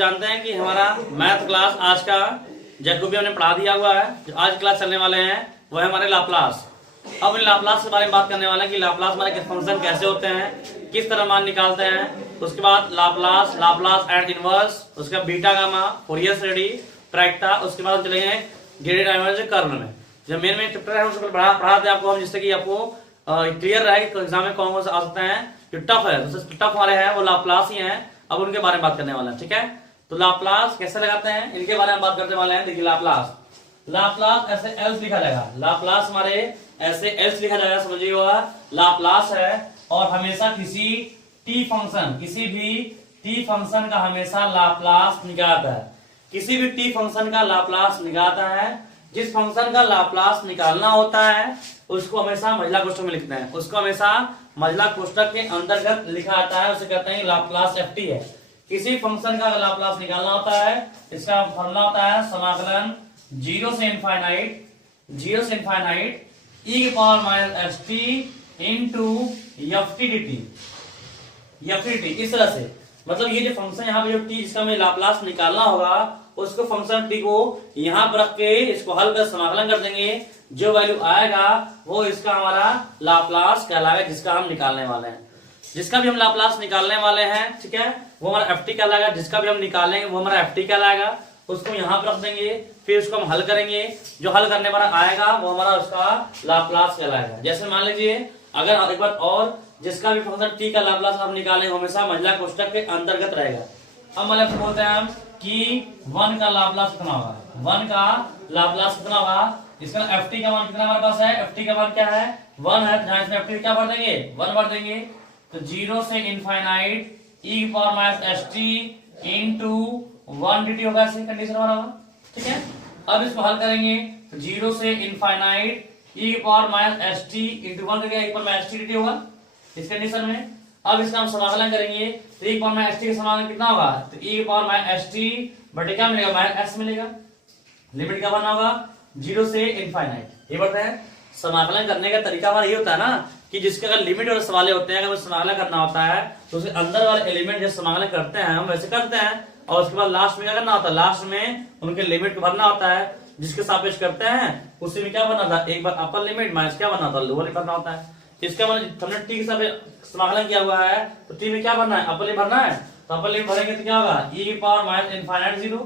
जानते हैं कि हमारा मैथ क्लास आज का जैकोबियन हमने पढ़ा दिया हुआ है। जो आज क्लास चलने वाले हैं वह हमारे लाप्लास। अब इन लाप्लास के बारे में बात करने वाले हैं कि लाप्लास हमारे के फंक्शन कैसे होते हैं, किस तरह मान निकालते हैं। उसके बाद लाप्लास, लाप्लास एंड इनवर्स, उसके बाद बीटा गामा, फोरियर श्रेणी, प्रायिकता। उसके बाद चलेंगे ग्रेडेड डायवर्जेंस कर्व में। जो मेन चैप्टर है उसको पढ़ाते हैं आपको हम, जिससे कि आपको क्लियर रहे कि एग्जाम में कौन कौन से आ सकते हैं। जो टफ है, सबसे टफ वाले हैं वो लाप्लास ही हैं। अब उनके बारे में बात करने वाले हैं, ठीक है। तो लाप्लास कैसे लगाते हैं इनके बारे में बात करने वाले हैं। देखिए लाप्लास ऐसे एल्स लिखा जाएगा। लाप्लास हमारे ऐसे एल्स लिखा जाएगा, समझिए। लाप्लास है और हमेशा किसी टी फंक्शन, किसी भी टी फंक्शन का हमेशा लाप्लास निकालता है। किसी भी टी फंक्शन का लाप्लास निकालता है। जिस फंक्शन का लाप्लास निकालना होता है उसको हमेशा महिला कोष्ठक में लिखते हैं। उसको हमेशा महिला कोष्ठक के अंतर्गत लिखा आता है, उसे कहते हैं लाप्लास एफटी है। किसी फंक्शन का लाप्लास निकालना होता है, इसका फॉर्मूला होता है समाकलन 0 से इनफाइनाइट e की power minus st into ft dt। इस तरह से, मतलब ये जो फंक्शन यहाँ पे जो t जिसका हमें लाप्लास निकालना होगा उसको फंक्शन t को यहाँ पर रख के इसको हल कर समाकलन कर देंगे। जो वैल्यू आएगा वो इसका हमारा लाप्लास कहलाएगा, जिसका हम निकालने वाले हैं। जिसका भी हम लाप्लास निकालने वाले हैं, ठीक है, वो हमारा ft कहलाएगा। जिसका भी हम निकालेंगे वो हमारा ft कहलाएगा। उसको यहाँ पर रख देंगे, फिर उसको हम हल करेंगे। जो हल करने वाला आएगा वो हमारा उसका लाप्लास कहलाएगा। जैसे मान लीजिए अगर एक बार और, जिसका भी फंक्शन t का लाप्लास हम निकालेंगे हमेशा महिला कोष्ठक के अंतर्गत रहेगा। अब मतलब बोलते हैं हम कि 1 का लाप्लास कितना होगा। 1 का लाप्लास कितना होगा, इसका ft का मान कितना हमारे पास है। ft का मान क्या है, 1 है। जहां इसमें ft क्या भर देंगे, 1 भर देंगे। तो 0 से इनफाइनाइट e की power minus st into 1 dt होगा। ऐसे कंडीशन हमारा होगा, ठीक है। अब इसको हल करेंगे तो 0 से इनफाइनाइट e की पावर माइनस st इंटू 1 करके e की पावर माइनस st dt होगा इस कंडीशन में। अब इसका हम समाकलन करेंगे तो e की पावर माइनस st का समाकलन कितना होगा, तो e की पावर माइनस st बटे क्या मिलेगा, माइनस s मिलेगा। लिमिट क्या बनना होगा, 0 से इनफाइनाइट। ये बढ़ते हैं समाकलन करने का तरीका हमारा ये होता है ना कि जिसके अगर लिमिट वाले सवाल होते हैं, अगर समाकलन करना होता है तो उसके अंदर वाले एलिमेंट जैसे समाकलन करते हैं हम वैसे करते हैं, और उसके बाद लास्ट में क्या करना होता है, लास्ट में उनके लिमिट को भरना होता है। जिसके सापेक्ष करते हैं उसी में क्या भरना था, एक बार अपर लिमिट माइनस क्या भरना था, लोअर लिमिट भरना होता है। इसका मतलब हमने टी के सापेक्ष समाकलन किया हुआ है तो टी में क्या भरना है, अपर लिमिट भरना है। तो अपर लिमिट भरेंगे तो क्या होगा, e की पावर माइनस इनफाइनाइट 0।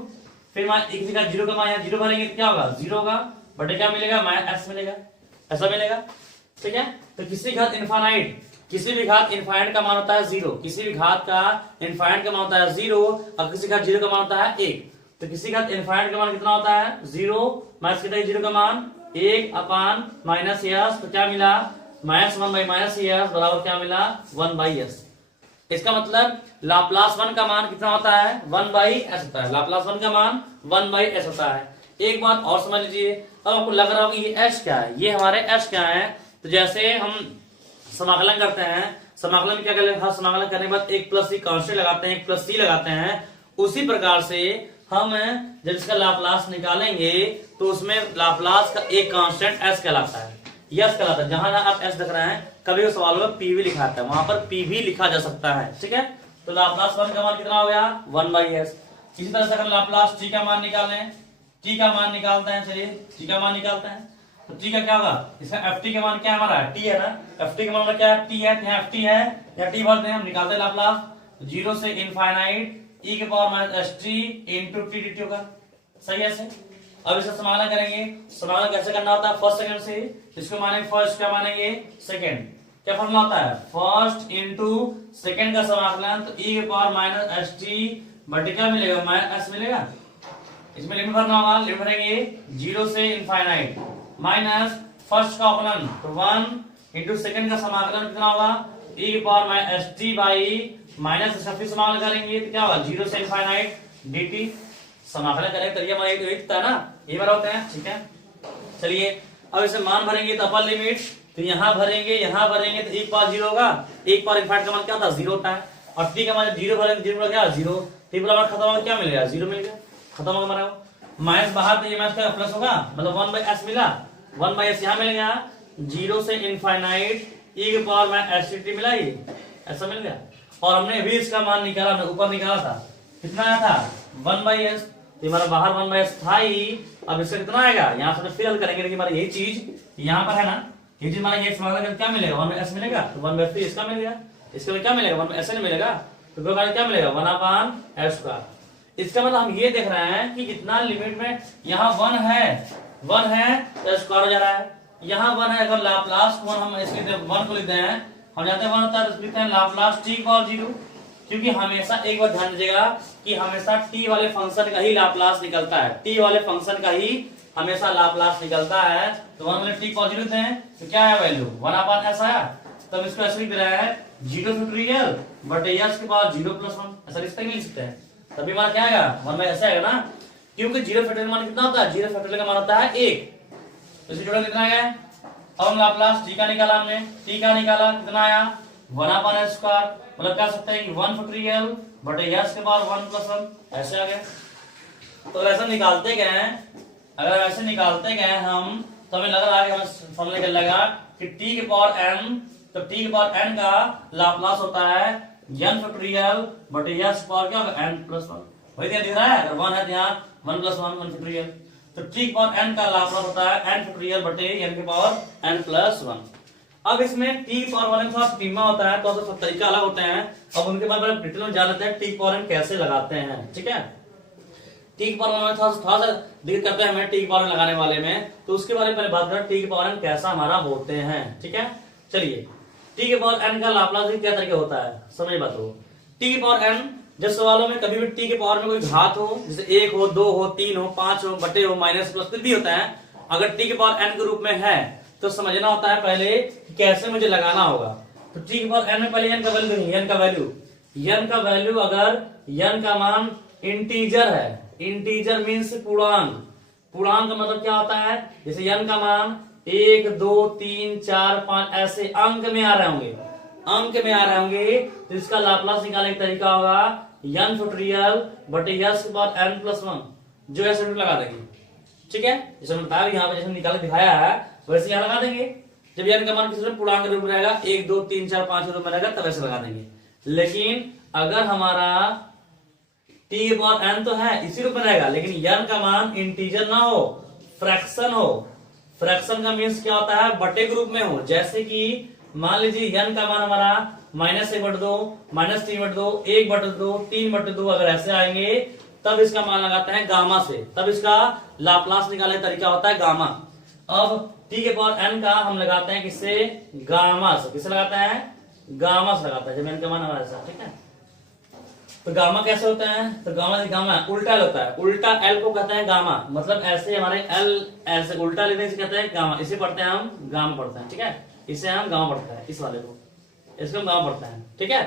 फिर मान किसी का 0 का मान यहाँ 0 भरेंगे तो क्या होगा, 0 होगा बटे क्या मिलेगा, माइनस s मिलेगा। ऐसा मिलेगा, ठीक है। तो किसी घात इनफाइनाइट, किसी भी घात इनफाइनाइट का मान होता है 0। किसी भी घात का इनफाइनाइट का मान होता है 0 और किसी घात 0 का मान होता है 1। तो किसी घात इनफाइनाइट का मान कितना होता है 0 माइनस कितना 0 का मान 1 अपान माइनस s। तो क्या मिला, माइनस 1 बाई माइनस s बराबर क्या मिला, 1 बाई s। इसका मतलब लाप्लास 1 का मान कितना होता है, 1 बाई s होता है। लाप्लास 1 का मान 1 बाई s होता है। एक बात और समझ लीजिए, अब आपको लग रहा होगा ये s क्या है, ये हमारे s क्या है। तो जैसे हम समाकलन करते हैं, समाकलन क्या करते हैं, हर समाकलन करने के बाद एक प्लस सी कांस्टेंट लगाते हैं, एक प्लस सी लगाते हैं। उसी प्रकार से हम जब इसका लाप्लास निकालेंगे तो उसमें लाप्लास का एक कांस्टेंट s कहलाता है, यस कहलाता है। जहां आप s देख रहे हैं कभी सवाल में p भी लिखा आता है, वहां पर p भी लिखा जा सकता है, ठीक है। तो लाप्लास 1 का मान कितना हो गया, 1 बाई s। इसी तरह से अगर लाप्लास t का मान निकालें, t का मान निकालते हैं, चलिए t का मान निकालते हैं। तो t का क्या होगा, इसका ft का मान क्या है हमारा, t है ना। ft का मान क्या है, t है, यहाँ ft है, यहाँ t भरते हैं हम, निकालते हैं लाप्लास 0 से इनफाइनाइट e के power minus st into t dt होगा। सही है ऐसे। अब इसका समाकलन करेंगे, समाकलन कैसे करना होता है, फर्स्ट सेकंड से। इसको मानेंगे फर्स्ट, क्या मानेंगे सेकंड। क्या फॉर्मूला होता है, फर्स्ट इंटू सेकंड का समाकलन। तो e के पावर माइनस st बटे क्या मिलेगा, माइनस s मिलेगा। इसमें लिमिट भरना होगा, लिमिट भरेंगे 0 से इनफाइनाइट माइनस फर्स्ट का अपनन तो 1 इंटू सेकंड का समाकलन कितना होगा, e की power minus st by minus इसका फिर समाकलन करेंगे तो क्या होगा, 0 से इनफाइनाइट dt। समाकलन करेंगे तरीका हमारा एक था ना, ये बार होते हैं, ठीक है। चलिए अब इसे मान भरेंगे तो अपर लिमिट, तो यहाँ भरेंगे तो एक पार 0 होगा, एक पार इनफाइनाइट का मान क्या होता है, 0 होता है। और t का मान 0 भरेंगे, 0 क्या 0, t बराबर खत्म होगा, क्या मिलेगा, 0 मिल गया, खत्म होगा हमारा। माइनस बाहर तो ये माइनस का प्लस होगा, मतलब 1 बाई s मिला, 1 बाई s यहाँ मिल गया। 0 से इनफाइनाइट e के पावर माइनस st मिला, ये ऐसा मिल गया। और हमने अभी इसका मान निकाला, हमने ऊपर निकाला था, कितना आया था 1/s, तो हमारा बाहर 1/s था ही। अब इसका कितना आएगा, यहाँ से फिर हल करेंगे, लेकिन हमारा यही चीज यहाँ पर है ना, ये चीज हमारा ये समाधान करके क्या मिलेगा, 1/s मिलेगा, तो 1/3 इसका मिल गया, इसके लिए क्या मिलेगा 1/s नहीं मिलेगा, तो क्या मिलेगा 1/s²। इसका मतलब हम ये देख रहे हैं कि जितना लिमिट में यहाँ 1 है तो स्क्वायर हो जा रहा है, यहाँ 1 है, अगर लाप्लास 1 हम इसके 1 को लिखते हैं, हम जानते हैं 1 होता है तो लिखते हैं लाप्लास t पावर 0, क्योंकि हमेशा एक बार ध्यान दीजिएगा कि हमेशा t वाले फंक्शन का ही लाप्लास निकलता है, t वाले फंक्शन का ही हमेशा लाप्लास निकलता है। तो 1 वाले t पावर 0 लेते हैं तो क्या है वैल्यू 1/s आया, तो हम इसको ऐसे लिख रहे हैं 0 फैक्टोरियल बटे s के पावर 0 + 1, ऐसा लिख सकते हैं, तभी हमारा क्या आएगा 1/s आएगा ना, क्योंकि 0 फैक्टोरियल मान कितना होता है, 0 फैक्टोरियल का मान होता है 1, तो इसे जोड़ा कितना आया। अब हम लाप्लास t का निकाला, हमने t का निकाला कितना आया 1/s², मतलब कह सकते हैं कि 1 फैक्टोरियल बटे s के पावर 1 + 1, ऐसे आ गया। तो अगर ऐसा निकालते गए, अगर ऐसे निकालते गए हम, तो हमें लग रहा है कि हमें फॉर्मूला निकल लगा कि t के पावर n, तो t के पावर n का लाप्लास होता है n फैक्टोरियल बटे s के पावर क्या होगा n + 1, वही दिख रहा है, अगर 1 है तो यहाँ 1 + 1 फैक्टोरियल, तो t के पावर n का लाप्लास होता है n फैक्टोरियल बटे n के पावर n + 1। अब इसमें t के पावर 1 थोड़ा टीमा होता है, तो सब तरीका अलग होते हैं, अब उनके बारे में डिटेल में जान लेते हैं t के पावर n कैसे लगाते हैं, ठीक है। t के पावर 1 में थोड़ा सा दिक्कत करते हैं हमें t के पावर लगाने वाले में, तो उसके बारे में पहले बात करें t के पावर n कैसा हमारा होते हैं, ठीक है। चलिए t के पावर n का लाप्लास क्या तरीके होता है समझ बात हो। t के पावर n जब सवालों में कभी भी t के पावर में कोई घात हो, जैसे 1 हो 2 हो 3 हो 5 हो बटे हो माइनस प्लस कुछ भी होता है, अगर t के पावर n के रूप में है तो समझना होता है पहले कि कैसे मुझे लगाना होगा। तो t के पावर n में पहले n का वैल्यू नहीं, n का वैल्यू अगर n का मान इंटीजर है, इंटीजर मीन्स पूर्णांक, पूर्णांक का मतलब क्या होता है, जैसे n का मान 1 2 3 4 5 ऐसे अंक में आ रहे होंगे, तो इसका लाप्लास निकालने का तरीका होगा n फैक्टोरियल बटे s के पावर n + 1, जो ऐसे लगा देंगे, ठीक है। जैसे बताया यहाँ पे जैसे निकाल दिखाया है वैसे यहाँ लगा देंगे, जब n का मान किसी पूर्णांक रूप में रहेगा 1 2 3 4 5 रूप में रहेगा तब ऐसे लगा देंगे। लेकिन अगर हमारा t के पावर n तो है इसी रूप में रहेगा, लेकिन n का मान इंटीजर ना हो, फ्रैक्शन हो, फ्रैक्शन का मीन्स क्या होता है बटे के रूप में हो, जैसे कि मान लीजिए n का मान हमारा -1/2 -3/2 1/2 3/2 अगर ऐसे आएंगे तब इसका मान लगाते हैं गामा से, तब इसका लाप्लास निकालने का तरीका होता है गामा। अब t के पावर n का हम लगाते हैं किससे, गामा से, किससे लगाते हैं गामा से लगाते हैं, जब n का मान हमारा ऐसा, ठीक है। तो गामा कैसे होता है, तो गामा उल्टा होता है, उल्टा l को कहते हैं गामा, मतलब ऐसे हमारे l ऐसे उल्टा लेने से कहते हैं गामा, इसे पढ़ते हैं हम गामा पढ़ते हैं, ठीक है, इसे हम गामा पढ़ते हैं, इस वाले को इसको हम गामा पढ़ते हैं, ठीक है।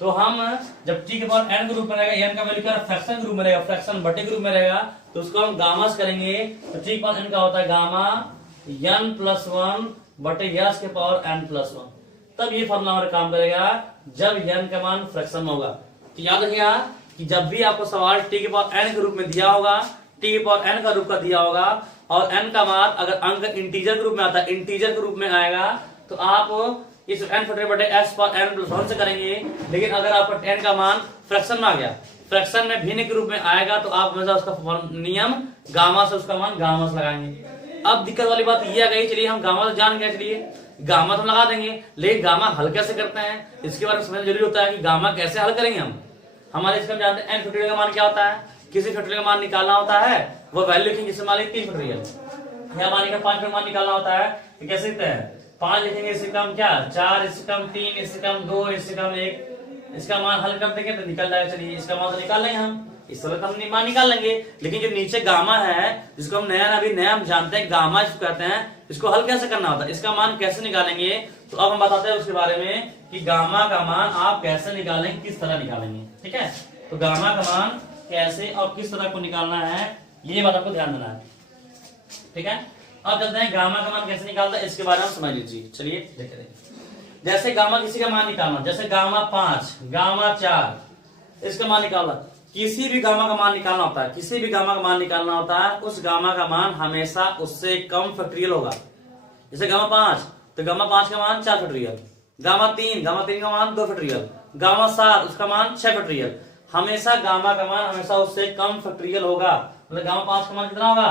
तो हम जब t के पावर n के रूप में रहेगा, n का वैल्यू क्या फ्रैक्शन के रूप में रहेगा, फ्रैक्शन बटे के रूप में रहेगा, तो उसको हम गामा से करेंगे, तो t के पावर n का होता है गामा n + 1 बटे s के पावर n + 1, तब ये फॉर्मूला हमारा काम करेगा जब n का मान फ्रैक्शन में होगा। तो याद रखिएगा कि जब भी आपको सवाल t के पावर n के रूप में दिया होगा, t के पावर n का रूप का दिया होगा और n का मान अगर अंक इंटीजर के रूप में आता है, इंटीजर के रूप में आएगा, तो आप इस n फैक्टोरियल बटे s पर n + 1 से करेंगे। लेकिन अगर आपका n का मान फ्रैक्शन में आ गया, फ्रैक्शन में भिन्न के रूप में आएगा, तो आप हमेशा उसका नियम गामा से उसका मान गामा से लगाएंगे। अब दिक्कत वाली बात ये आ गई, चलिए हम गामा से जान गए, चलिए गामा तो हम लगा देंगे, लेकिन गामा हल कैसे करते हैं इसके बारे में समझना जरूरी होता है कि गामा कैसे हल करेंगे हम। हमारे इसमें जानते हैं n फैक्टोरियल का मान क्या होता है, किसी फैक्टोरियल का मान निकालना होता है, वो वैल्यू लिखेंगे, जैसे मान लीजिए 3 फैक्टोरियल, यहाँ मान लीजिए 5 का मान निकालना होता है, तो कैसे लिखते हैं 5 लिखेंगे, इससे कम क्या 4, इससे कम 3, इससे कम 2, इससे कम 1, इसका मान हल कर देंगे तो निकल जाएगा। चलिए इसका मान तो निकाल लेंगे हम, इस तरह का हम मान निकाल लेंगे, लेकिन जो नीचे गामा है जिसको हम नया हम जानते हैं गामा इसको कहते हैं, इसको हल कैसे करना होता है, इसका मान कैसे निकालेंगे, तो अब हम बताते हैं उसके बारे में कि गामा का मान आप कैसे निकालेंगे, किस तरह निकालेंगे, ठीक है। तो गामा का मान कैसे और किस तरह को निकालना है ये बात आपको ध्यान देना है, ठीक है। अब चलते हैं गामा का मान कैसे निकालता है इसके बारे में समझ लीजिए। चलिए देखते हैं, जैसे गामा किसी का मान निकालना, जैसे गामा 5 गामा 4 इसका मान निकालना, किसी भी गामा का मान निकालना होता है, किसी भी गामा का मान निकालना होता है, उस गामा का मान हमेशा उससे कम फैक्टोरियल होगा। जैसे गामा 5 तो गामा 5 का मान 4 फैक्टोरियल, गामा 3 का मान 2 फैक्टोरियल, गामा 7 उसका मान 6 फैक्टोरियल, हमेशा गामा का मान हमेशा उससे कम फैक्टोरियल होगा। मतलब गामा 5 का मान कितना होगा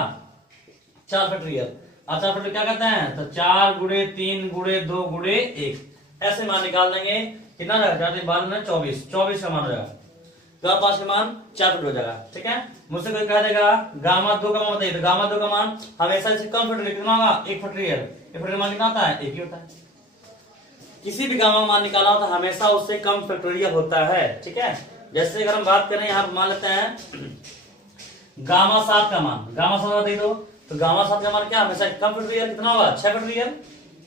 4 फैक्टोरियल। अब 4 फैक्टोरियल क्या कहते हैं, तो 4 गुणे 3 गुणे 2 गुणे 1 ऐसे मान निकाल देंगे। कितना रहेगा 24 का मान हो जाएगा। गामा 5 का मान 4 फैक्टोरियल हो जाएगा। ठीक है, मुझसे कोई कह देगा गामा 2 का मान बताइए, तो गामा 2 का मान हमेशा इससे कम फैक्टोरियल कितना होगा 1 फैक्टोरियल। 1 फैक्टोरियल मान कितना होता है 1 ही होता है। किसी भी गामा का मान निकालना हो तो हमेशा उससे कम फैक्टोरियल होता है। ठीक है, जैसे अगर हम बात करें यहाँ मान लेते हैं गामा 7 का मान, गामा 7 बताइए तो गामा 7 का मान क्या हमेशा कम फैक्टोरियल कितना होगा 6 फैक्टोरियल।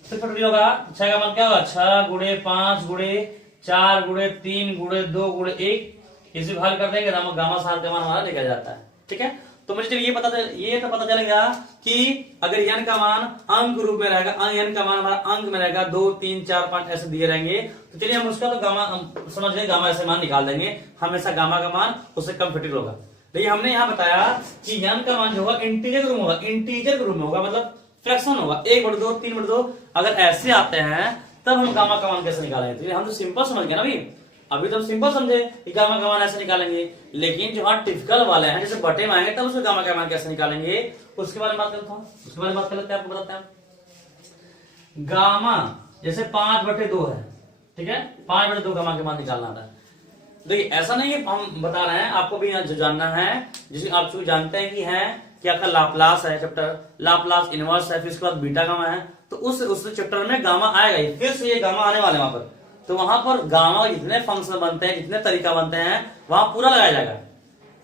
6 फैक्टोरियल होगा। 6 का मान क्या होगा 6 गुणे 5 गुणे 4 गुणे 3 गुणे 2 गुणे 1 इसे हल कर देंगे गामा 7 का मान हमारा निकल जाता है। ठीक है, तो मुझे ये तो पता चलेगा कि अगर n का मान अंक रूप में रहेगा, n का मान हमारा अंक में रहेगा 2 3 4 5 ऐसे दिए रहेंगे, तो चलिए हम उसका तो गामा समझ गए, गामा ऐसे मान निकाल देंगे। हमेशा गामा का मान उससे कम फैक्टोरियल होगा। लेकिन हमने यहाँ बताया कि n का मान जो होगा इंटीजर के रूप में होगा, इंटीजर के रूप में होगा मतलब फ्रैक्शन होगा 1/2 3/2। अगर ऐसे आते हैं तब हम गामा का मान कैसे निकालेंगे, तो हम तो सिंपल समझ गए ना भाई। अभी तो हम सिंपल समझे कि गामा का मान ऐसे निकालेंगे, लेकिन जो हाँ टिपिकल वाले हैं जैसे बटे में आएंगे तब उसमें गामा का मान कैसे निकालेंगे उसके बारे में बात करता हूँ। उसके बारे में बात कर लेते हैं, आपको बताते हैं। गामा जैसे 5/2 है, ठीक है, 5/2 गामा का मान निकालना था। देखिए ऐसा नहीं है, हम बता रहे हैं आपको भी जो जानना है, जिसे आप जो जानते हैं कि है कि आपका लाप्लास है चैप्टर, लाप्लास इनवर्स है, फिर उसके बाद बीटा गामा है, तो उस चैप्टर में गामा आएगा ही, फिर से ये गामा आने वाले वहां पर। तो वहां पर गामा जितने फंक्शन बनते हैं, जितने तरीका बनते हैं, वहां पूरा लगाया जाएगा,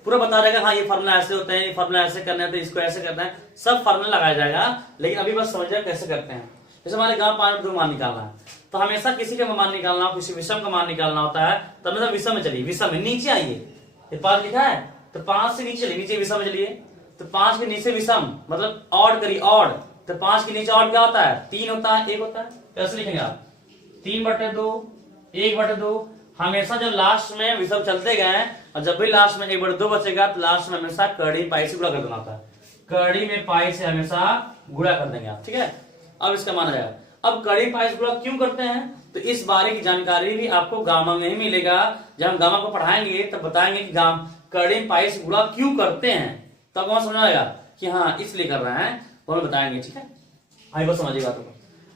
पूरा बता देगा हाँ ये फार्मूला ऐसे होते हैं, ये फार्मूला ऐसे करना है, तो इसको ऐसे करना है, सब फार्मूला लगाया जाएगा। लेकिन अभी बस समझिए कैसे करते हैं। जैसे हमारे गामा 5/2 मान निकालना है, तो हमेशा किसी का मान निकालना हो, किसी विषम का मान निकालना होता है, तो हमेशा विषम में चलिए, विषम में नीचे आइए। ये 5 लिखा है तो 5 से नीचे चलिए, नीचे विषम में चलिए, तो 5 के नीचे विषम मतलब ऑड करिए, ऑड, तो 5 के नीचे ऑड क्या होता है 3 होता है, 1 होता है, कैसे लिखेंगे आप 3/2 1/2। हमेशा जब लास्ट में विषम चलते गए और जब भी लास्ट में 1/2 बचेगा तो लास्ट में हमेशा कड़ी पाई से गुणा कर देना होता है, कड़ी में पाई से हमेशा गुणा कर देंगे आप। ठीक है, अब इसका माना जाएगा। अब कड़ी पाई से गुणा क्यों करते हैं, तो इस बारे की जानकारी भी आपको गामा में ही मिलेगा। जब हम गामा को पढ़ाएंगे तब बताएंगे कि कड़ी पाई से गुणा क्यों करते हैं, तब वहां समझ आएगा कि हाँ इसलिए कर रहे हैं, वो हम बताएंगे। ठीक है, आई बस समझिएगा। तो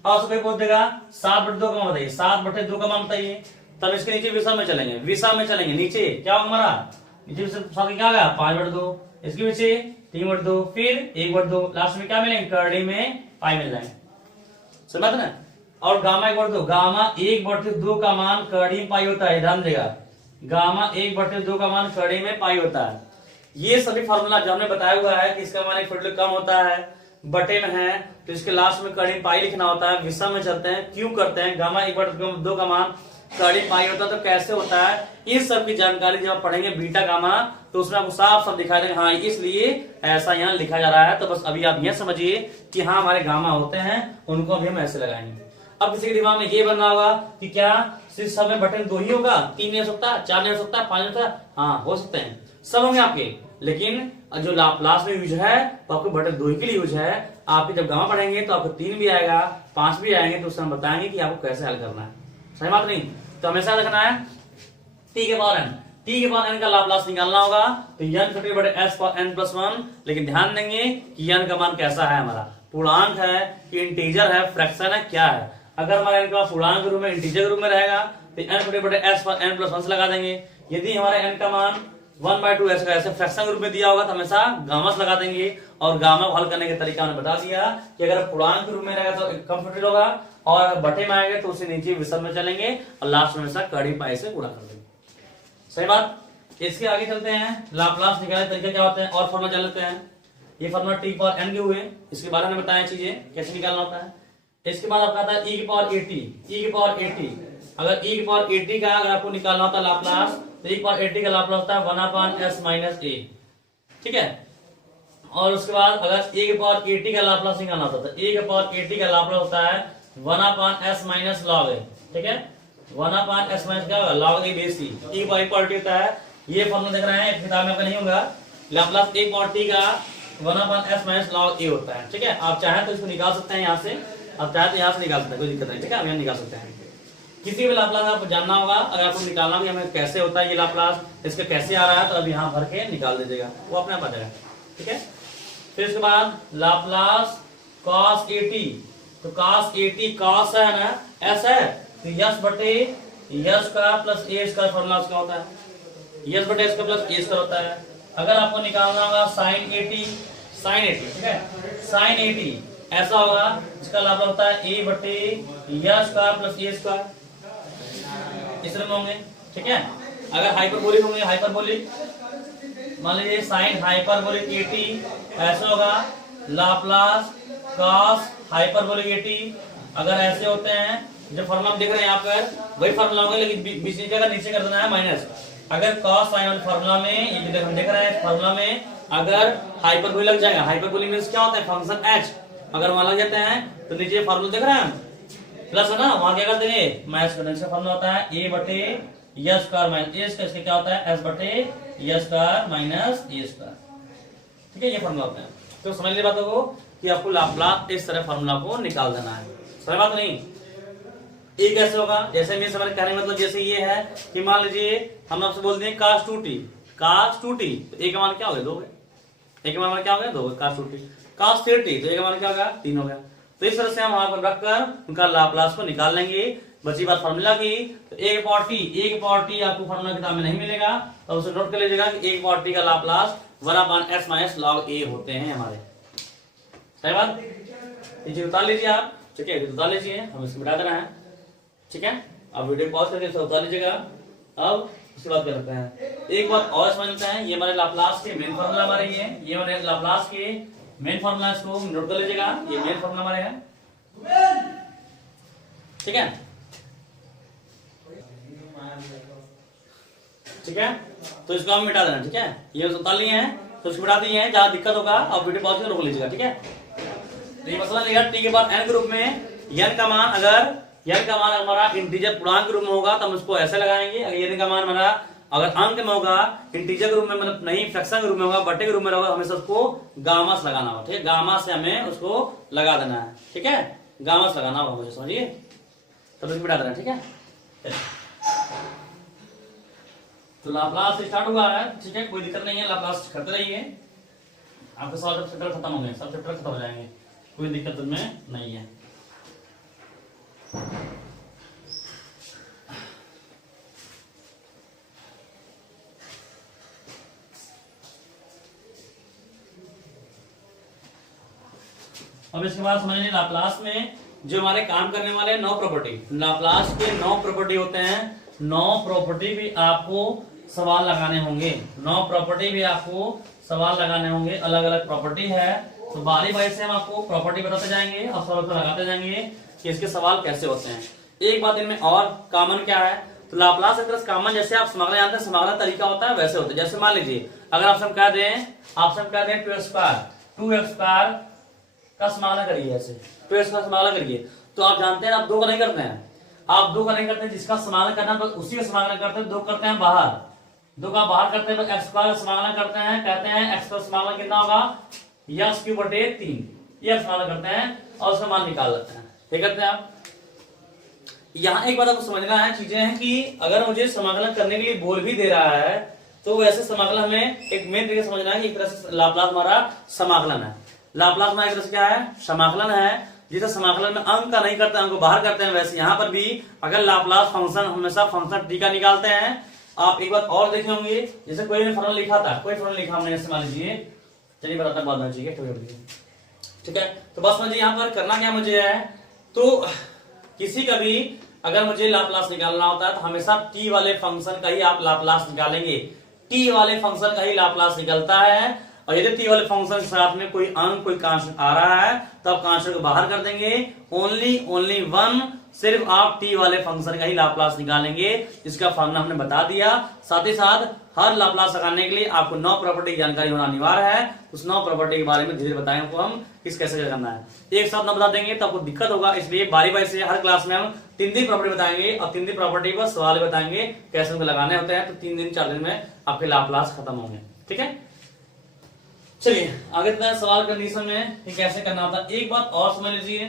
और कोई पूछ देगा 7/2 का मान बताइए, 7/2 का मान बताइए, तब इसके नीचे विषम में चलेंगे, विषम में चलेंगे, नीचे क्या होगा हमारा, नीचे विषम क्या होगा 5/2, इसके पीछे 3/2, फिर 1/2, लास्ट में क्या मिलेंगे कड़ी में पाई मिल जाएंगे। समझ बात ना। और गामा 1/2, गामा 1/2 का मान कड़ी में पाई होता है, ध्यान देगा, गामा 1/2 का मान कड़ी में पाई होता है। ये सभी फॉर्मूला जो हमने बताया हुआ है कि इसका मान 1 फैक्टोरियल कम होता है, बटे में है तो इसके लास्ट में कड़ी पाई लिखना होता है, विषम में चलते हैं, क्यों करते हैं, गामा 1/2 का मान कड़ी पाई होता है तो कैसे होता है, इस सब की जानकारी जब आप पढ़ेंगे बीटा गामा तो उसमें आपको साफ साफ दिखाई देगा हाँ इसलिए ऐसा यहाँ लिखा जा रहा है। तो बस अभी आप यह समझिए कि हाँ हमारे गामा होते हैं, उनको अभी हम ऐसे लगाएंगे। अब किसी के दिमाग में ये बनना होगा कि क्या सिर्फ सब में बटन 2 ही होगा, 3 नहीं हो सकता, 4 नहीं हो सकता, 5 नहीं हो सकता, हाँ हो सकते हैं, सब होंगे आपके, लेकिन जो लाप्लास में यूज है वो आपको बटन 2 ही के लिए यूज है। आपके जब गामा पढ़ेंगे तो आपको 3 भी आएगा, 5 भी आएंगे, तो उससे हम बताएंगे कि आपको कैसे हल करना है। सही बात नहीं, तो हमेशा रखना है t के पावर n, t के पावर n का लाप्लास निकालना होगा तो n फैक्टोरियल बटे s पावर n+1। लेकिन ध्यान देंगे कि n का मान कैसा है, हमारा पूर्णांक है कि इंटीजर है, फ्रैक्शन है, क्या है। अगर हमारा n का पूर्णांक के रूप में इंटीजर के रूप में रहेगा तो n फैक्टोरियल बटे s पावर n+1 से लगा देंगे। यदि हमारे n का मान 1/2 ऐसे फ्रैक्शन के रूप में दिया होगा तो हमेशा गामा से लगा देंगे। और गामा को हल करने का तरीका हमने बता दिया कि अगर पूर्णांक के रूप में रहेगा तो कम फैक्टोरियल होगा, और बटे में आएंगे तो उसे नीचे विषम में चलेंगे और लास्ट में हमेशा कड़ी पाई से गुणा कर देंगे। सही बात। इसके आगे चलते हैं, लाप्लास निकालने तरीका क्या होते हैं और फॉर्मूला जान लेते हैं। ये फॉर्मूला t पावर n के हुए, इसके बारे में बताया चीजें कैसे निकालना होता है। इसके बाद आपका आता है e की पावर 80, e की पावर 80। अगर e की पावर 80 का अगर आपको निकालना होता है लाप्लास, तो e की पावर 80 का लाप्लास होता है 1/s - a, ठीक है। और उसके बाद अगर a की पावर 80 का लाप्लास निकालना होता है तो a की पावर 80 का लाप्लास होता है 1/s - log a, ठीक है। 1/s - क्या होगा log a base c, e की पावर इक्वलिटी होता है, ये फॉर्मूला देख रहे हैं किताब में आपका नहीं होगा, लाप्लास a पावर t का 1/s - log a होता है, ठीक है। आप चाहें तो इसको निकाल सकते हैं यहाँ से, आप चाहें तो यहाँ से निकाल सकते हैं, कोई दिक्कत नहीं, ठीक है, हम यहाँ निकाल सकते हैं। किसी भी लाप्लास आपको जानना होगा, अगर आपको निकालना होगा हमें कैसे होता है ये लाप्लास, इसके कैसे आ रहा है, तो अब यहाँ भर के निकाल दीजिएगा, वो अपने आप आ जाएगा। ठीक है, फिर इसके बाद लाप्लास cos AT, तो cos AT cos है ना, s है, तो यस बटे यस का प्लस ए स्क्वायर फॉर्मूला उसका होता है, यस बटे एस का प्लस ए स्क्वायर होता है। अगर आपको निकालना होगा sin AT, ठीक है, sin AT ऐसा होगा, इसका लाप्लास होता है a बटे यस का प्लस ए स्क्वायर, इस में होंगे। ठीक है, अगर हाइपरबोलिक होंगे, हाइपरबोलिक मान लीजिए साइन हाइपरबोलिक AT ऐसा होगा, लाप्लास cos हाइपरबोलिक AT। अगर ऐसे होते हैं जो फॉर्मूला हम देख रहे हैं यहाँ पर वही फॉर्मूला होंगे, लेकिन बीच नीचे कर देना है माइनस। अगर cos साइन वाले फॉर्मूला में ये हम देख रहे हैं फॉर्मूला में अगर हाइपरबोलिक लग जाएगा, हाइपरबोलिक मींस क्या होता है, फंक्शन h अगर वहां लग जाते हैं तो नीचे फॉर्मूला देख रहे हैं प्लस है ना, वहां क्या कर देंगे माइनस कर देंगे। इसका फॉर्मूला होता है a बटे यस स्क्वायर माइनस ए स्क्वायर, इसका क्या होता है s बटे यस स्क्वायर माइनस ए स्क्वायर। ठीक है, ये फॉर्मूला होता है। तो समझ लीजिए बातों को कि आपको लाप्लास इस तरह फॉर्मूला को निकाल देना है, समझ बात नहीं। ए कैसे होगा, जैसे मैं समझ कहने मतलब जैसे ये है कि मान लीजिए हम आपसे बोलते हैं cos 2t, तो ए का मान क्या हो गया, 2 हो गया, ए का मान क्या हो गया, 2 हो गया, cos 2t, cos 3t तो ए का मान क्या हो गया, 3 हो गया। तो इस तरह से हम वहां पर रखकर उनका लाप्लास को निकाल लेंगे। बची बात फॉर्मूला की, तो एक पावर टी आपको फॉर्मूला किताब में नहीं मिलेगा, तो उसे नोट कर लीजिएगा कि एक पावर टी का Laplace 1/s minus log a होते हैं हमारे। सही बात, ये उतार लीजिए आप। ठीक है, उतार लीजिए, हम इसको मिटा दे रहे हैं। ठीक है, अब वीडियो पॉज करके इसे उतार लीजिएगा। अब उसके बाद क्या करते हैं, एक बात और समझ लेते हैं, ये हमारे लाप्लास के मेन फॉर्मूला हमारे ये हमारे लाप्लास के मेन फॉर्मूला, इसको नोट कर लीजिएगा, ये मेन फॉर्मूला हमारे है। ठीक है, ठीक है, तो इसको हम मिटा देना। ठीक है, ये उतार लिए हैं तो इसको मिटा दिए हैं, जहां दिक्कत होगा आप वीडियो पॉज कर रोक लीजिएगा। ठीक है, तो ये मसला लेगा टी के बाद n ग्रुप में n का मान अगर हमारा इंटीजर पूर्णांक ग्रुप में होगा तो हम उसको ऐसे लगाएंगे, अगर n का मान हमारा अगर अंक में होगा, इंटीजर ग्रुप में मतलब नहीं फ्रैक्शन ग्रुप में होगा, बटे ग्रुप में होगा, हमेशा उसको गामा से लगाना होगा। ठीक है, गामा से हमें उसको लगा देना है। ठीक है, गामा से लगाना होगा, मुझे समझिए, तब इसको मिटा देना। ठीक है, तो लाप्लास स्टार्ट हुआ है। ठीक है, कोई दिक्कत नहीं है, लाप्लास करते रहिए, आपके सब चैप्टर खत्म हो गए, सब चैप्टर खत्म हो जाएंगे, कोई दिक्कत उनमें नहीं है। अब इसके बाद समझिए लाप्लास में जो हमारे काम करने वाले 9 प्रॉपर्टी, लाप्लास के 9 प्रॉपर्टी होते हैं। 9 प्रॉपर्टी भी आपको सवाल लगाने होंगे, 9 प्रॉपर्टी भी आपको सवाल लगाने होंगे, अलग अलग प्रॉपर्टी है। तो बारी बारी से हम आपको प्रॉपर्टी बताते जाएंगे और सवाल लगाते जाएंगे कि इसके सवाल कैसे होते हैं। एक बात इनमें और कॉमन क्या है, तो लाप्लास एक तरह से कॉमन, जैसे आप समाकलन जानते हैं, समाकलन तरीका होता है वैसे होता है। जैसे मान लीजिए अगर आपसे हम कह दें 2x स्क्वायर का समाकलन करिए, ऐसे 2x का समाकलन करिए, तो आप जानते हैं आप 2 का नहीं करते हैं, आप 2 का नहीं करते हैं, जिसका समाकलन करना है उसी का समाकलन करते हैं। 2 करते हैं बाहर, 2 का बाहर करते हैं, एक्स स्क्वायर का समाकलन करते हैं, कहते हैं एक्स का समाकलन कितना होगा, यस क्यूब बटे 3, ये समाकलन करते हैं और उसका मान निकाल लेते हैं। ठीक करते हैं आप। यहाँ एक बात आपको समझना है, चीजें हैं कि अगर मुझे समाकलन करने के लिए बोल भी दे रहा है तो वैसे समाकलन हमें एक मेन तरीके समझना है कि एक तरह से लाप्लास हमारा समाकलन है। लाप्लास हमारा एक तरह से क्या है, समाकलन है। जैसे समाकलन में अंक का नहीं करते हैं, अंक को बाहर करते हैं, वैसे यहाँ पर भी अगर लाप्लास फंक्शन हमेशा फंक्शन टी का निकालते हैं। आप एक बात और देखे होंगे, जैसे कोई फॉर्मूला लिखा था, कोई फॉर्मूला लिखा हमने, जैसे मान लीजिए, चलिए बताता बाद में, ठीक है। तो बस मुझे यहाँ पर करना क्या मुझे है, तो किसी का भी अगर मुझे लाप्लास निकालना होता है तो हमेशा टी वाले फंक्शन का ही आप लाप्लास निकालेंगे, टी वाले फंक्शन का ही लाप्लास निकलता है। और यदि टी वाले फंक्शन के साथ में कोई अंक कोई कांस्टेंट आ रहा है तो आप कांस्टेंट को बाहर कर देंगे, ओनली वन, सिर्फ आप टी वाले फंक्शन का ही लाप्लास निकालेंगे। इसका फॉर्मूला हमने बता दिया। साथ ही साथ हर लाप्लास लगाने के लिए आपको 9 प्रॉपर्टी की जानकारी होना अनिवार्य है। उस 9 प्रॉपर्टी के बारे में धीरे बताएंगे आपको हम किस कैसे करना है। एक साथ न बता देंगे तो आपको दिक्कत होगा, इसलिए बारी बारी से हर क्लास में हम 3 प्रॉपर्टी बताएंगे और 3 प्रॉपर्टी पर सवाल बताएंगे कैसे उनको लगाने होते हैं। तो 3-4 दिन में आपके लाप्लास खत्म होंगे। ठीक है, चलिए आगे सवाल कंडीशन में कैसे करना होता है। एक बात और समझ लीजिए,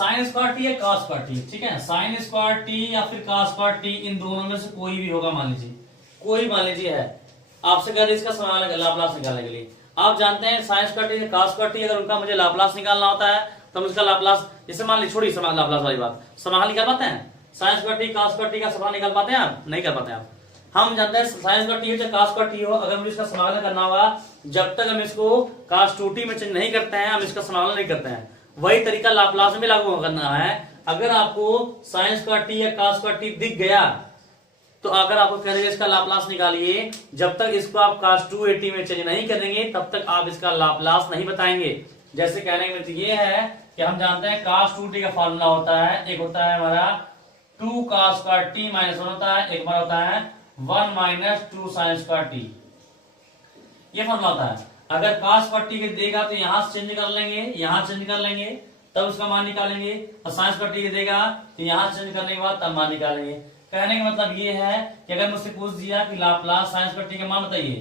साइन स्क्वायर टी या कॉस स्क्वायर टी, ठीक है, साइन स्क्वायर टी या फिर कॉस स्क्वायर टी, इन दोनों में से कोई भी होगा, मान लीजिए कोई मान लीजिए है, आपसे कह रहे इसका समाधान लाप्लास निकालने के लिए। आप जानते हैं साइन स्क्वायर टी या कॉस स्क्वायर टी, अगर उनका मुझे लाप्लास निकालना होता है तो हम इसका लाप्लास, जैसे मान लीजिए छोड़िए समाधान लाप्लास वाली बात, समाधान निकाल पाते हैं sine square T cos square T का समाधान निकाल पाते हैं आप? नहीं कर पाते हैं आप। हम जानते हैं साइन स्क्वायर टी हो चाहे कॉस स्क्वायर टी हो, अगर मुझे इसका समाधान करना होगा, जब तक हम इसको cos 2t में चेंज नहीं करते हैं हम इसका समाधान नहीं करते हैं। वही तरीका लाप्लास में भी लागू करना है। अगर आपको साइन स्क्वायर टी या cos स्क्वायर टी दिख गया तो अगर आपको कह रहे इसका लाप्लास निकालिए, जब तक इसको आप cos 280 में चेंज नहीं करेंगे तब तक आप इसका लाप्लास नहीं बताएंगे। जैसे कहने का मतलब ये है कि हम जानते हैं cos 2t का फॉर्मूला होता है, एक होता है हमारा 2 cos स्क्वायर टी माइनस 1 होता है, एक बार होता है 1 माइनस 2 साइन स्क्वायर टी, ये फॉर्मूला होता है। अगर cos स्क्वायर टी के देगा तो यहां से चेंज कर लेंगे, यहां चेंज कर लेंगे तब उसका मान निकालेंगे, और साइन स्क्वायर टी के देगा तो यहां चेंज करने के बाद तब मान निकालेंगे। कहने का मतलब ये है कि अगर मुझसे पूछ दिया कि लाप्लास साइन स्क्वायर टी का मान बताइए,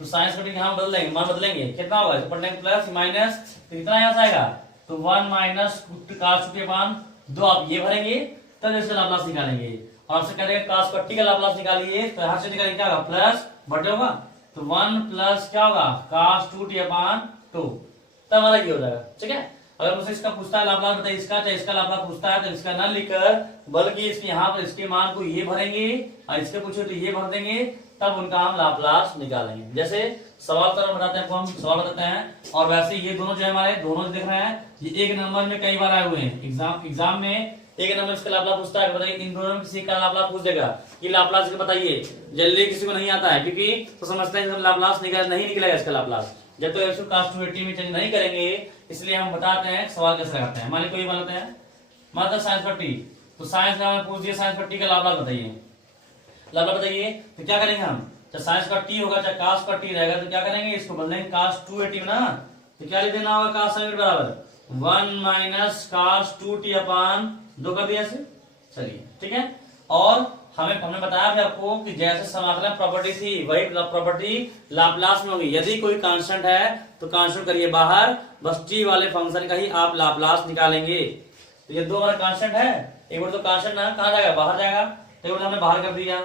तो साइन स्क्वायर टी हम बदल देंगे, मान बदलेंगे, कितना होगा पढ़ने प्लस माइनस, तो कितना यहाँ से आएगा, तो 1 माइनस cos के मान 2 आप ये भरेंगे तब इसका लाप्लास निकालेंगे। और आपसे कह रहे हैं cos स्क्वायर टी का लाप्लास निकालिए, तो यहां से निकालेंगे क्या होगा, प्लस बटे होगा, तो 1 प्लस क्या होगा cos 2t/2, तब हमारा ये हो जाएगा। ठीक है, अगर मुझसे इसका पूछता है लाप्लास बताइए इसका, चाहे इसका लाप्लास पूछता है तो इसका न लिखकर बल्कि इसके यहाँ पर इसके मान को ये भरेंगे और इसके पूछे तो ये भर देंगे, तब उनका हम लाप्लास निकालेंगे। जैसे सवाल तरह बताते हैं, आपको हम सवाल बताते हैं, और वैसे ये दोनों जो है हमारे दोनों दिख रहे हैं, ये एक नंबर में कई बार आए हुए हैं एग्जाम में, एक नंबर इसका लाप्लास पूछता है, बताइए इन दोनों में किसी का लाप्लास पूछ देगा कि लाप्लास बताइए, जल्दी किसी को नहीं आता है क्योंकि तो समझते हैं लाप्लास नहीं निकलेगा इसका लाप्लास, जब तो इसको cos 280 में चेंज नहीं करेंगे, इसलिए हम बताते हैं सवाल कैसे लगाते हैं। मान लीजिए कोई बनाते हैं मतलब साइंस पर टी, तो साइंस का पूछ दिया साइंस पर टी का लाप्लास बताइए, लाप्लास बताइए, तो क्या करेंगे हम, चाहे साइंस का टी होगा चाहे cos का टी रहेगा, तो क्या करेंगे इसको बदलेंगे cos 280 में ना, तो क्या लिख देना होगा cos sin बराबर 1 माइनस cos 2t/2 कर दिया ऐसे। चलिए ठीक है, और हमने बताया भी आपको कि जैसे समाकलन प्रॉपर्टी थी वही प्रॉपर्टी लाप्लास में होगी। यदि कोई कांस्टेंट है तो कांस्टेंट करिए बाहर, बस टी वाले फंक्शन का ही आप लाप्लास निकालेंगे। तो ये दो हमारा कांस्टेंट है, एक बार तो कांस्टेंट ना कहाँ जाएगा, बाहर जाएगा, तो एक बार हमने बाहर कर दिया,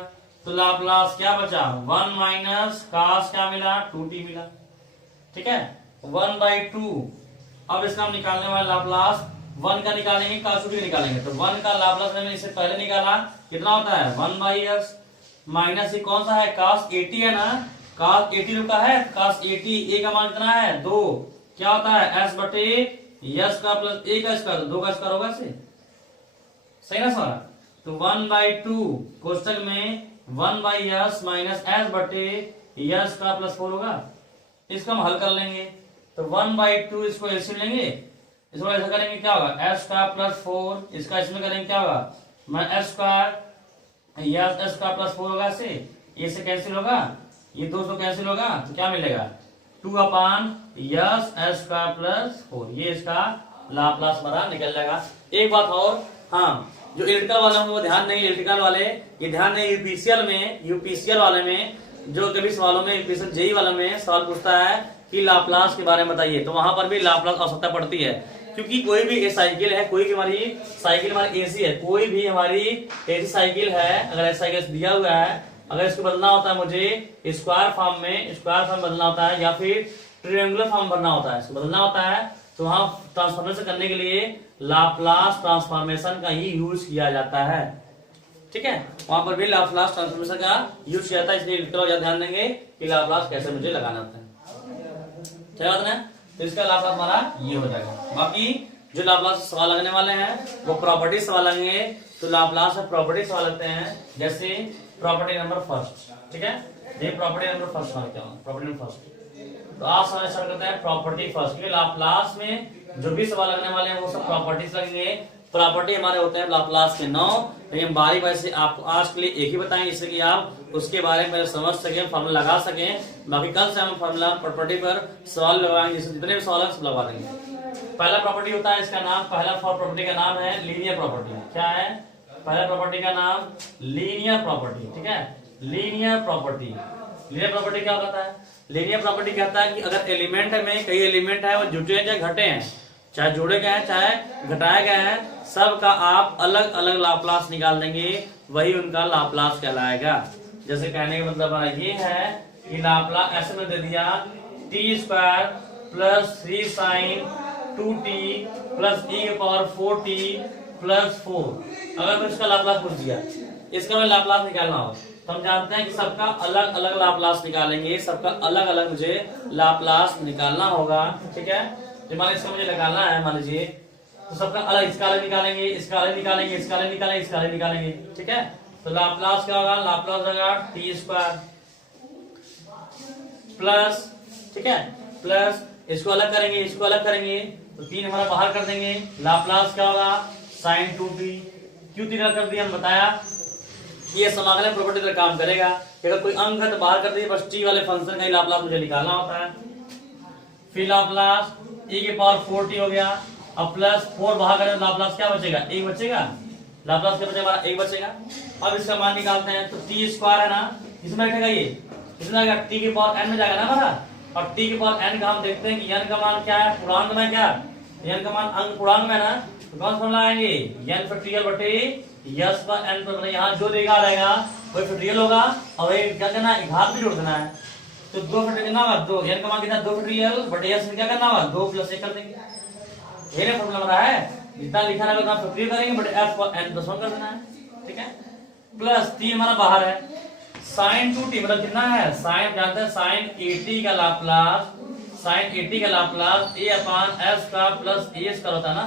तो लाप्लास क्या बचा 1 माइनस cos क्या मिला 2t मिला। ठीक है, 1/2। अब इसका हम निकालने वाले लाप्लास 1 का निकालेंगे cos 2t निकालेंगे, तो 1 का लाप्लास मैंने इससे पहले निकाला, कितना होता है 1/s माइनस ये कौन सा है cos 80 है ना, cos 80 रुका है, cos 80 a का मान कितना है 2, क्या होता है s बटे s का प्लस a का स्क्वायर, 2 का स्क्वायर होगा इसे, सही ना सारा। तो 1/2 कोष्टक में 1/s माइनस s बटे s का प्लस 4 होगा, इसको हम हल कर लेंगे, तो 1/2 इसको एलसीएम लेंगे, इसको ऐसा करेंगे क्या होगा s का प्लस 4, इसका इसमें करेंगे क्या होगा मैं s स्क्वायर या s का प्लस 4 होगा, ये से कैंसिल होगा, ये 200 कैंसिल होगा, तो क्या मिलेगा 2/s s का प्लस 4, ये इसका लाप्लास हमारा निकल जाएगा। एक बात और, हाँ जो इलेक्ट्रिकल वाले हैं वो ध्यान नहीं, इलेक्ट्रिकल वाले ये ध्यान नहीं, यूपीसीएल वाले में जो कभी सवालों में यूपीसीएल जेई वाले में सवाल पूछता है कि लाप्लास के बारे में बताइए, तो वहां पर भी लाप्लास आवश्यकता पड़ती है, क्योंकि कोई भी साइकिल है, कोई भी हमारी साइकिल हमारी एसी है, कोई भी हमारी एसी साइकिल है, अगर ऐसा साइकिल दिया हुआ है, अगर इसको बदलना होता है मुझे स्क्वायर फॉर्म में बदलना होता है या फिर ट्रायंगुलर फॉर्म भरना होता है, इसको बदलना होता है, तो वहां ट्रांसफॉर्मेशन करने के लिए लाप्लास ट्रांसफॉर्मेशन का ही यूज किया जाता है। ठीक है, वहां पर भी लाप्लास ट्रांसफॉर्मेशन का यूज किया जाता है, इसलिए ध्यान देंगे कि लाप्लास कैसे मुझे लगाना होता है। ठीक बात ना, तो इसका लाप्लास हमारा ये हो जाएगा। बाकी जो लाप्लास सवाल लगने वाले हैं वो प्रॉपर्टी सवाल लगेंगे, तो लाप्लास में प्रॉपर्टी सवाल लगते हैं, जैसे प्रॉपर्टी नंबर फर्स्ट। ठीक है, ये प्रॉपर्टी नंबर फर्स्ट सवाल क्या होगा, प्रॉपर्टी नंबर फर्स्ट, तो आज सवाल स्टार्ट करते हैं प्रॉपर्टी फर्स्ट, क्योंकि लाप्लास में जो भी सवाल लगने वाले हैं वो सब प्रॉपर्टीज लगेंगे। प्रॉपर्टी हमारे होते हैं लाप्लास के 9, लेकिन बारी बारी से आपको आज के लिए एक ही बताएंगे, इससे कि आप उसके बारे में समझ सकें, फॉर्मूला लगा सकें। बाकी कल से हम फॉर्मूला प्रॉपर्टी पर सवाल लगाएंगे, जिससे जितने भी सवाल हैं सब लगा देंगे। पहला प्रॉपर्टी होता है, इसका नाम, पहला प्रॉपर्टी का नाम है लीनियर प्रॉपर्टी। क्या है पहला प्रॉपर्टी का नाम? Linear property. ठीक है, लीनियर प्रॉपर्टी। लीनियर प्रॉपर्टी क्या होता है? लीनियर प्रॉपर्टी कहता है कि अगर एलिमेंट में कई एलिमेंट है वो जुटे हैं या घटे हैं, चाहे जोड़े गए हैं चाहे घटाए गए हैं, सबका आप अलग अलग लाप्लास निकाल देंगे, वही उनका लाप्लास कहलाएगा। जैसे कहने का मतलब ये है कि लाप्लास ऐसे में दे दिया t² plus 3 sin 2t plus e⁴t plus 4। अगर मैं इसका लाप्लास पूछ दिया, इसका मैं लाप्लास निकालना हो, तो हम जानते हैं कि सबका अलग अलग लाप्लास निकालेंगे, सबका अलग अलग मुझे लाप्लास निकालना होगा। ठीक है, तो मान इसका मुझे निकालना है, मान लीजिए, तो सबका अलग, इसका अलग निकालेंगे, इसका अलग निकालेंगे, इसका अलग निकालेंगे, इसका अलग निकालेंगे। ठीक है, तो लाप्लास क्या होगा, लाप्लास होगा t² प्लस, ठीक है, प्लस इसको अलग करेंगे, इसको अलग करेंगे, तो 3 हमारा बाहर कर देंगे, लाप्लास क्या होगा sin 2t। क्यों 3 अलग कर दिया, हम बताया ये समाकलन प्रॉपर्टी पर काम करेगा कि अगर कोई अंक है तो बाहर कर दिए, बस t वाले फंक्शन का ही लाप्लास मुझे निकालना होता है। फिर लाप्लास e⁴t हो गया, अब प्लस 4 बाहर करें तो लाप्लास क्या बचेगा, 1 बचेगा, लाप्लास क्या बचेगा हमारा 1 बचेगा। अब इसका मान निकालते हैं, तो t² है ना, इसमें बैठेगा, ये इसमें आएगा t⁴n में जाएगा ना हमारा, और t⁴n का हम देखते हैं कि n का मान क्या है, पूर्णांक में क्या, n का मान अंक पूर्णांक में ना, तो कौन सा फॉर्मूला आएंगे, n फैक्टोरियल बटे यस का n पर, यहाँ जो देगा रहेगा वही फैक्टोरियल होगा, और ये क्या करना है, घात भी जोड़ देना है, तो 2 फैक्टोरियल कितना होगा, 2, n का मान कितना 2 फैक्टोरियल बटे यस में क्या करना होगा 2 + 1 कर देंगे। ये फॉर्मूला हमारा है, जितना लिखा रहेगा उतना फैक्टोरियल करेंगे बटे f को n + 1 कर देना है। ठीक है, प्लस 3 हमारा बाहर है, sin 2t मतलब कितना है, sin जानते हैं sin 80 का लाप्लास, sin 80 का लाप्लास a/s का प्लस as का होता है ना,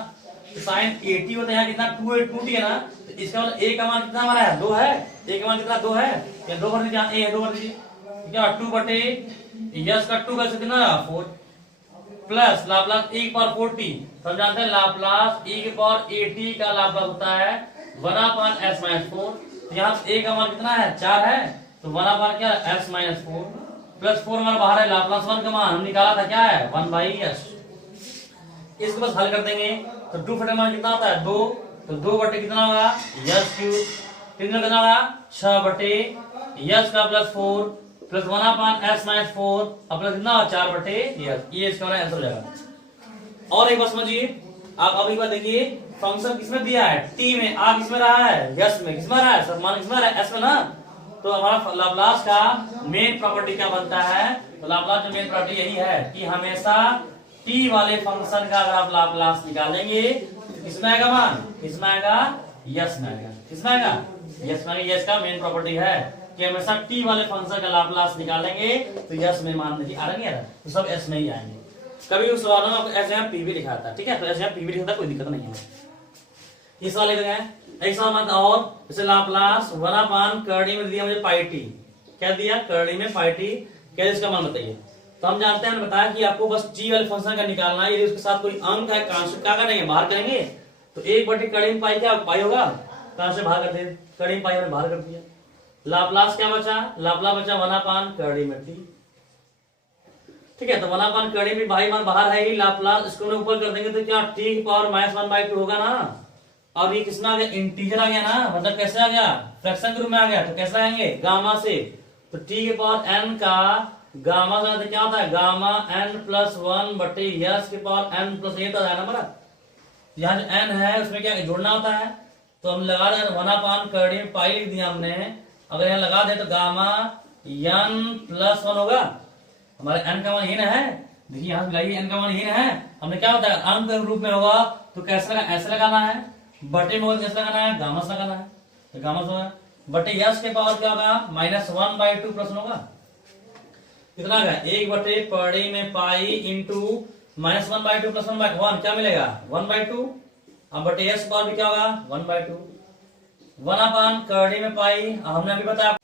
तो sin 80 होता है यहाँ कितना 2t है ना, तो इसका मतलब a का मान कितना हमारा है 2 है, a का मान कितना 2 है, या 2 भर दीजिए, a है 2 भर दीजिए, ठीक है, 2 बटे यस का 2 कैसे कितना 4 प्लस लाप्लास e⁴t, तो हम जानते हैं लाप्लास e⁴t का लाप्लास होता है 1/s - 4, तो यहाँ a का मान कितना है 4 है, तो 1/, क्या s - 4 प्लस 4 हमारा बाहर है, लाप्लास 1 का मान हम निकाला था क्या है 1/s। इसको बस हल कर देंगे, तो 2 फटे मान कितना होता है 2, तो 2 बटे कितना होगा s³ 3 कितना होगा 6 बटे s का प्लस 4 प्लस 1/s - 4 अब प्लस कितना 4 बटे s, ये इसका आंसर हो जाएगा। और एक बात समझिए, आप अभी बात देखिए, फंक्शन किसमें दिया है t में, आ किसमें रहा है यस में, किसमें रहा है मान किसमें रहा है s में ना, तो हमारा लाप्लास का मेन प्रॉपर्टी क्या बनता है, तो लाप्लास जो मेन प्रॉपर्टी यही है कि हमेशा t वाले फंक्शन का अगर आप लाप्लास निकालेंगे तो किसमें आएगा मान, किसमें आएगा यस में आएगा, किसमें आएगा यस में आएगा। यस का मेन प्रॉपर्टी है कि हमेशा t वाले फंक्शन का लाप्लास निकालेंगे तो यस में मान नहीं आ रहा है, तो सब s में ही आएंगे। कभी उस सवालों में आपको ऐसे यहाँ p भी लिखा था, ठीक है, तो ऐसे यहाँ p भी लिखा था, कोई दिक्कत नहीं है। ये सवाल लिख गए, एक सवाल और जैसे लाप्लास 1/करड़ी में दिया मुझे πt, क्या दिया करड़ी में πt, क्या इसका मान बताइए। तो हम जानते हैं, बताया कि आपको बस g वाले फंक्शन का निकालना है, यदि उसके साथ कोई अंक है कांस्टेंट क्या करेंगे बाहर करेंगे, तो 1/करड़ी में पाई क्या पाई होगा, कहां से बाहर कर दे, करड़ी में पाई हमने बाहर कर दिया, लाप्लास क्या बचा, लाप्लास बचा 1/करड़ी में t। ठीक है, तो 1/करड़ी में भाई मान बाहर है ही, लाप्लास इसको ऊपर कर देंगे तो क्या t⁻−1/2 होगा ना, और ये किसमें आ गया इंटीजर आ गया ना, मतलब कैसे आ गया फ्रैक्शन के रूप में आ गया, तो कैसे आएंगे गामा से, तो t⁻n का गामा से क्या होता है गामा n + 1 बटे यस के पावर n + 1 होता है ना हमारा, यहाँ जो n है उसमें क्या जोड़ना होता है, तो हम लगा रहे हैं 1/करड़ी में पाई लिख दिया हमने, अगर यहाँ लगा दे तो गामा n + 1 होगा, हमारे n का मान ये ना है, देखिए यहाँ लगाइए n का मान ये ना है, हमने क्या होता है अंक के रूप में होगा तो कैसे लगा ऐसे लगाना है, बटे में कैसे लगाना है गामा से लगाना है, तो गामा से बटे यस के पावर क्या होगा -1/2 प्रश्न होगा, कितना आ गया 1/करड़ी में पाई इंटू -1/2 + 1/1 क्या मिलेगा 1/2, अब बटे यस पावर भी क्या होगा 1/2, 1/करड़ी में पाई हमने अभी बताया।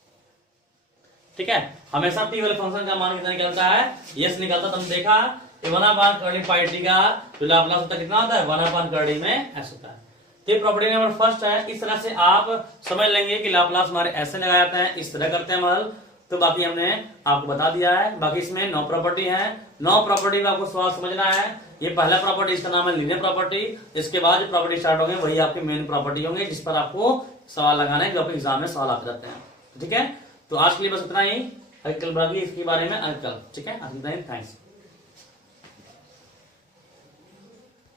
ठीक है, हमेशा टी वाले फंक्शन का मान कितना निकलता है यस निकलता, तुम देखा 1/करड़ी पाई टी का जो लाप्लास होता है कितना होता है 1/करड़ी में एस होता है। तो प्रॉपर्टी नंबर फर्स्ट है, इस तरह से आप समझ लेंगे कि लाप्लास हमारे ऐसे लगाया जाता है, इस तरह करते हैं हमारे, तो बाकी हमने आपको बता दिया है। बाकी इसमें 9 प्रॉपर्टी है, 9 प्रॉपर्टी का आपको सवाल समझना है। ये पहला प्रॉपर्टी इसका नाम है लीनियर प्रॉपर्टी, इसके बाद जो प्रॉपर्टी स्टार्ट होंगे वही आपके मेन प्रॉपर्टी होंगे जिस पर आपको सवाल लगाना है, जो आपके एग्जाम में सवाल आते रहते हैं। ठीक है, तो आज के लिए बस इतना ही, कल बाकी इसके बारे में कल। ठीक है, आज इतना ही, थैंक्स।